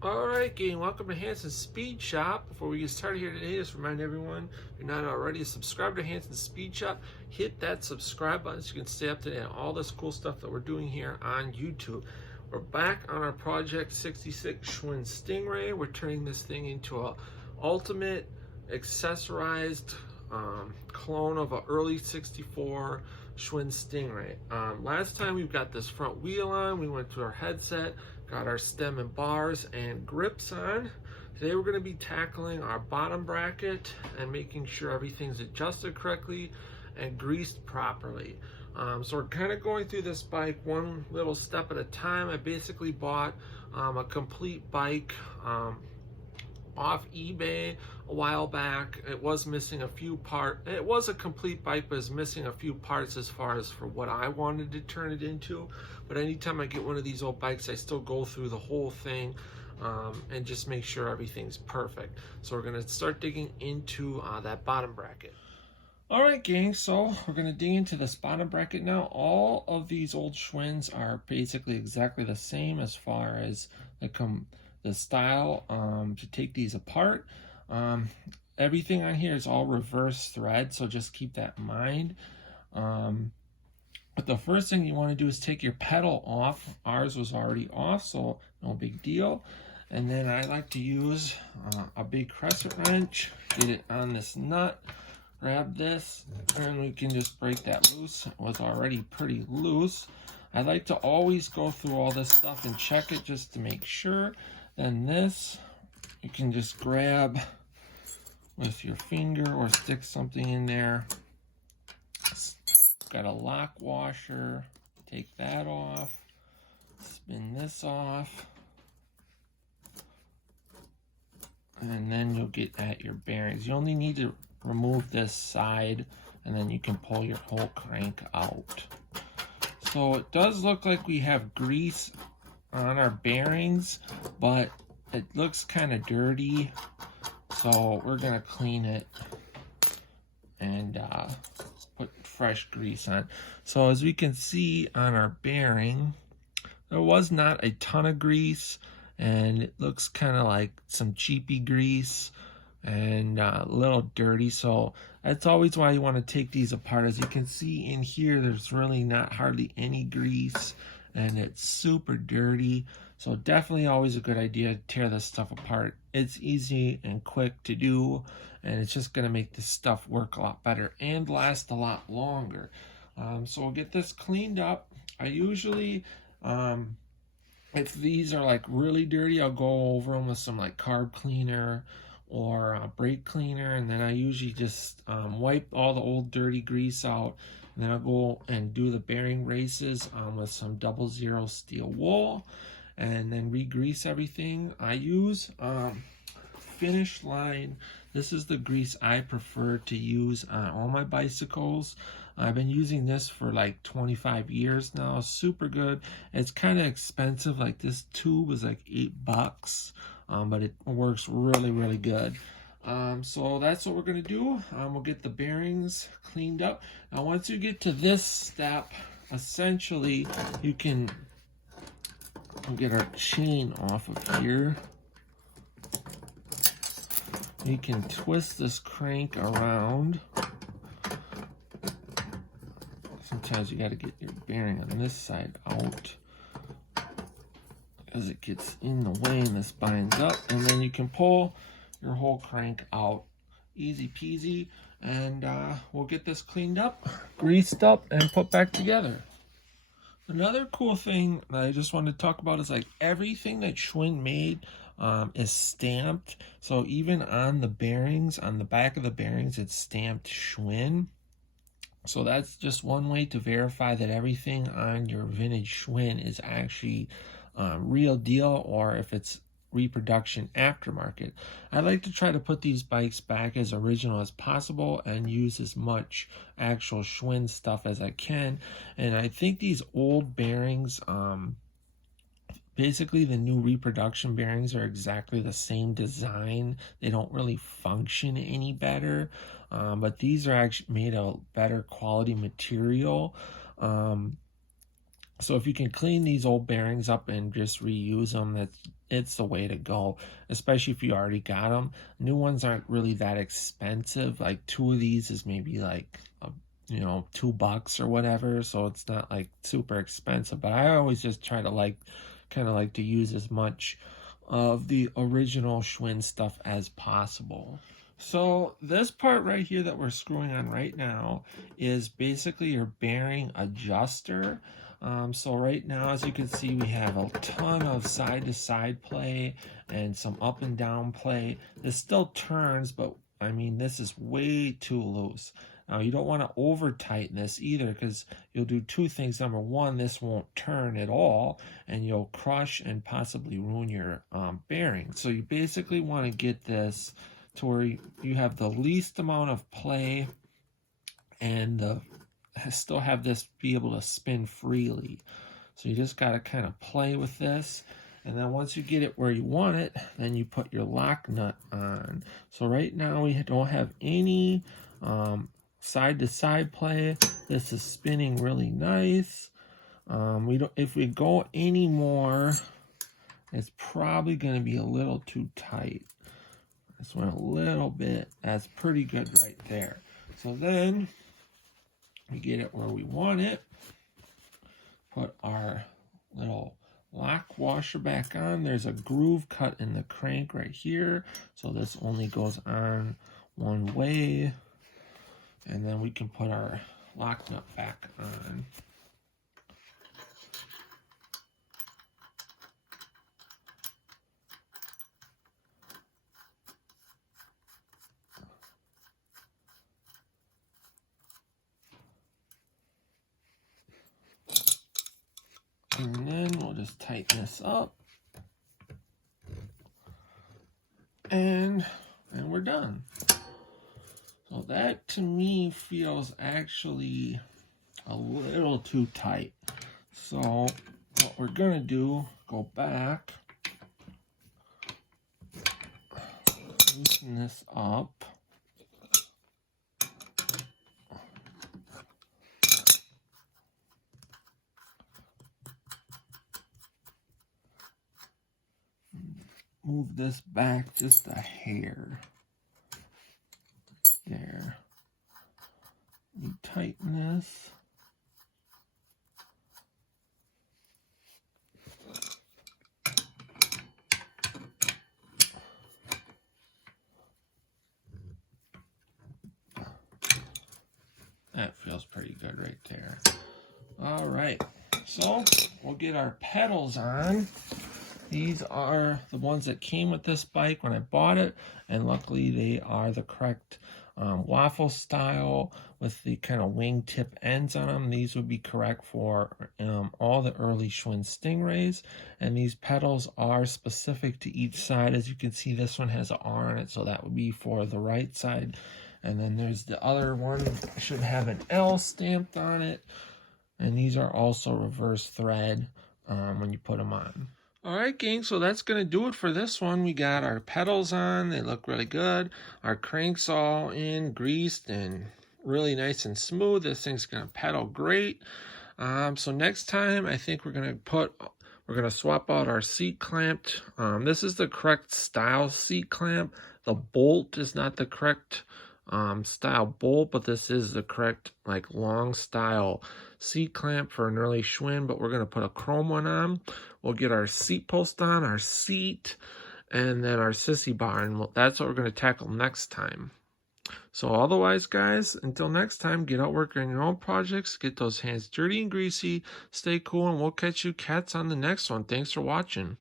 Alright gang, welcome to Hansens Speed Shop. Before we get started here today, just remind everyone, if you're not already subscribed to Hansens Speed Shop, hit that subscribe button so you can stay up to date on all this cool stuff that we're doing here on YouTube. We're back on our Project 66 Schwinn Stingray. We're turning this thing into a ultimate accessorized clone of an early 64 Schwinn Stingray. Last time we've got this front wheel on, we went to our headset, got our stem and bars and grips on. Today we're going to be tackling our bottom bracket and making sure everything's adjusted correctly and greased properly. So we're kind of going through this bike one little step at a time. I basically bought a complete bike off eBay a while back. It was missing a few parts. It was a complete bike, but it's missing a few parts as far as for what I wanted to turn it into. But anytime I get one of these old bikes, I still go through the whole thing and just make sure everything's perfect. So we're gonna start digging into that bottom bracket. All right, gang, so we're gonna dig into this bottom bracket now. All of these old Schwinns are basically exactly the same as far as the style to take these apart. Everything on here is all reverse thread, so just keep that in mind. But the first thing you want to do is take your pedal off. Ours was already off, so no big deal. And then I like to use a big crescent wrench, get it on this nut, grab this, and we can just break that loose. It was already pretty loose. I like to always go through all this stuff and check it just to make sure. Then this, you can just grab with your finger or stick something in there. Got a lock washer, take that off, spin this off, and then you'll get at your bearings. You only need to remove this side, and then you can pull your whole crank out. So it does look like we have grease on our bearings, but it looks kind of dirty, so we're gonna clean it and put fresh grease on. So as we can see on our bearing, there was not a ton of grease, and it looks kind of like some cheapy grease and a little dirty. So that's always why you want to take these apart. As you can see in here, there's really not hardly any grease, and it's super dirty. So definitely always a good idea to tear this stuff apart. It's easy and quick to do, and it's just gonna make this stuff work a lot better and last a lot longer. So we'll get this cleaned up. I usually, if these are like really dirty, I'll go over them with some like carb cleaner or brake cleaner, and then I usually just wipe all the old dirty grease out, and then I'll go and do the bearing races with some 00 steel wool, and then re-grease everything. I use Finish Line. This is the grease I prefer to use on all my bicycles. I've been using this for like 25 years now. Super good. It's kind of expensive. Like this tube is like $8, but it works really, really good. So that's what we're gonna do. We'll get the bearings cleaned up. Now once you get to this step, essentially you can get our chain off of here. You can twist this crank around. Sometimes you got to get your bearing on this side out because it gets in the way and this binds up, and then you can pull your whole crank out. Easy peasy, and we'll get this cleaned up, greased up, and put back together. Another cool thing that I just wanted to talk about is like everything that Schwinn made is stamped. So even on the bearings, on the back of the bearings, it's stamped Schwinn. So that's just one way to verify that everything on your vintage Schwinn is actually real deal, or if it's reproduction aftermarket. I like to try to put these bikes back as original as possible and use as much actual Schwinn stuff as I can. And I think these old bearings, basically the new reproduction bearings are exactly the same design. They don't really function any better, but these are actually made of better quality material. So if you can clean these old bearings up and just reuse them, it's the way to go, especially if you already got them. New ones aren't really that expensive. Like 2 of these is maybe like $2 or whatever, so it's not like super expensive. But I always just try to kind of like to use as much of the original Schwinn stuff as possible. So this part right here that we're screwing on right now is basically your bearing adjuster. So right now, as you can see, we have a ton of side-to-side play and some up and down play. This still turns, but I mean, this is way too loose. Now, you don't want to over-tighten this either, because you'll do 2 things. Number one, this won't turn at all, and you'll crush and possibly ruin your bearing. So you basically want to get this to where you have the least amount of play and still have this be able to spin freely. So you just got to kind of play with this. And then once you get it where you want it, then you put your lock nut on. So right now we don't have any side-to-side play. This is spinning really nice. If we go any more, it's probably going to be a little too tight. This went a little bit. That's pretty good right there. So then we get it where we want it. Put our little lock washer back on. There's a groove cut in the crank right here. So this only goes on one way. And then we can put our lock nut back on. And then we'll just tighten this up. And we're done. So that to me feels actually a little too tight. So what we're gonna do, go back, loosen this up. Move this back just a hair. There. You tighten this. That feels pretty good right there. All right, so we'll get our pedals on. These are the ones that came with this bike when I bought it, and luckily they are the correct waffle style with the kind of wingtip ends on them. These would be correct for all the early Schwinn Stingrays, and these pedals are specific to each side. As you can see, this one has an R on it, so that would be for the right side. And then there's the other one, should have an L stamped on it. And these are also reverse thread when you put them on. All right, gang, so that's going to do it for this one. We got our pedals on. They look really good. Our crank's all in, greased, and really nice and smooth. This thing's going to pedal great. So next time, I think we're going to swap out our seat clamp. This is the correct style seat clamp. The bolt is not the correct style bolt, but this is the correct long style seat clamp for an early Schwinn, but we're going to put a chrome one on. We'll get our seat post on, our seat, and then our sissy bar, and that's what we're going to tackle next time. So otherwise, guys, until next time, get out working on your own projects, get those hands dirty and greasy, stay cool, and we'll catch you cats on the next one. Thanks for watching.